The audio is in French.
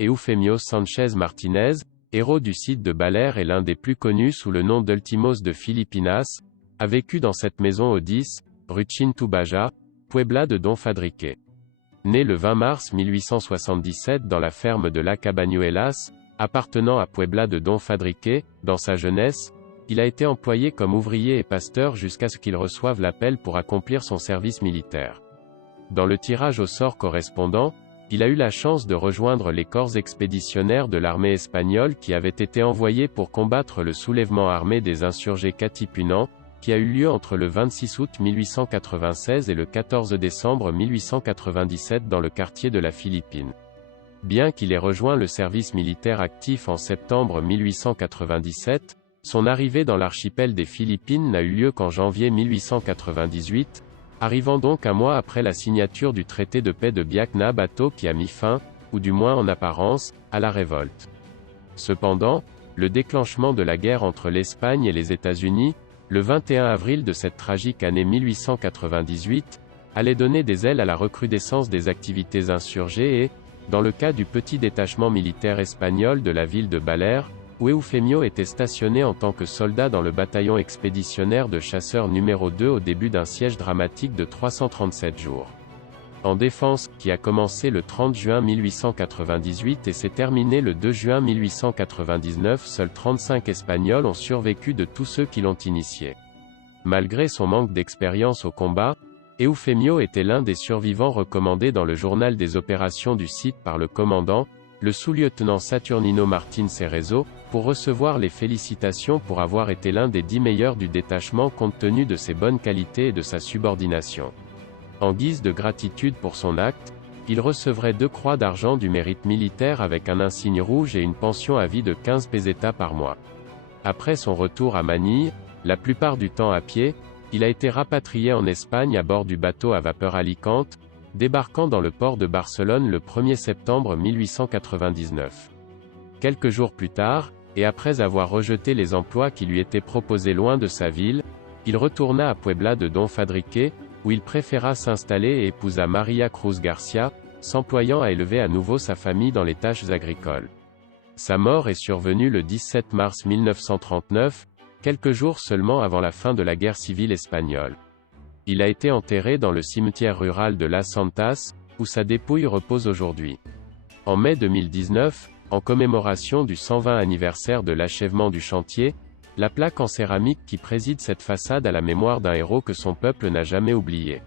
Eufemio Sánchez Martínez, héros du site de Baler et l'un des plus connus sous le nom d'Ultimos de Filipinas, a vécu dans cette maison au 10, rue Chintubaja, Puebla de Don Fadrique. Né le 20 mars 1877 dans la ferme de La Cabañuelas, appartenant à Puebla de Don Fadrique, dans sa jeunesse, il a été employé comme ouvrier et pasteur jusqu'à ce qu'il reçoive l'appel pour accomplir son service militaire. Dans le tirage au sort correspondant, il a eu la chance de rejoindre les corps expéditionnaires de l'armée espagnole qui avaient été envoyés pour combattre le soulèvement armé des insurgés Katipunan, qui a eu lieu entre le 26 août 1896 et le 14 décembre 1897 dans le quartier de la Philippine. Bien qu'il ait rejoint le service militaire actif en septembre 1897, son arrivée dans l'archipel des Philippines n'a eu lieu qu'en janvier 1898, arrivant donc un mois après la signature du traité de paix de Biakna Bato qui a mis fin, ou du moins en apparence, à la révolte. Cependant, le déclenchement de la guerre entre l'Espagne et les États-Unis, le 21 avril de cette tragique année 1898, allait donner des ailes à la recrudescence des activités insurgées et, dans le cas du petit détachement militaire espagnol de la ville de Baler, où Eufemio était stationné en tant que soldat dans le bataillon expéditionnaire de chasseurs numéro 2 au début d'un siège dramatique de 337 jours. En défense, qui a commencé le 30 juin 1898 et s'est terminé le 2 juin 1899, seuls 35 Espagnols ont survécu de tous ceux qui l'ont initié. Malgré son manque d'expérience au combat, Eufemio était l'un des survivants recommandés dans le journal des opérations du site par le commandant, le sous-lieutenant Saturnino Martín Cerezo, pour recevoir les félicitations pour avoir été l'un des 10 meilleurs du détachement compte tenu de ses bonnes qualités et de sa subordination. En guise de gratitude pour son acte, il recevrait 2 croix d'argent du mérite militaire avec un insigne rouge et une pension à vie de 15 pesetas par mois. Après son retour à Manille, la plupart du temps à pied, il a été rapatrié en Espagne à bord du bateau à vapeur Alicante, débarquant dans le port de Barcelone le 1er septembre 1899. Quelques jours plus tard, et après avoir rejeté les emplois qui lui étaient proposés loin de sa ville, il retourna à Puebla de Don Fadrique, où il préféra s'installer et épousa Maria Cruz Garcia, s'employant à élever à nouveau sa famille dans les tâches agricoles. Sa mort est survenue le 17 mars 1939, quelques jours seulement avant la fin de la guerre civile espagnole. Il a été enterré dans le cimetière rural de Las Santas, où sa dépouille repose aujourd'hui. En mai 2019, en commémoration du 120 anniversaire de l'achèvement du chantier, la plaque en céramique qui préside cette façade à la mémoire d'un héros que son peuple n'a jamais oublié.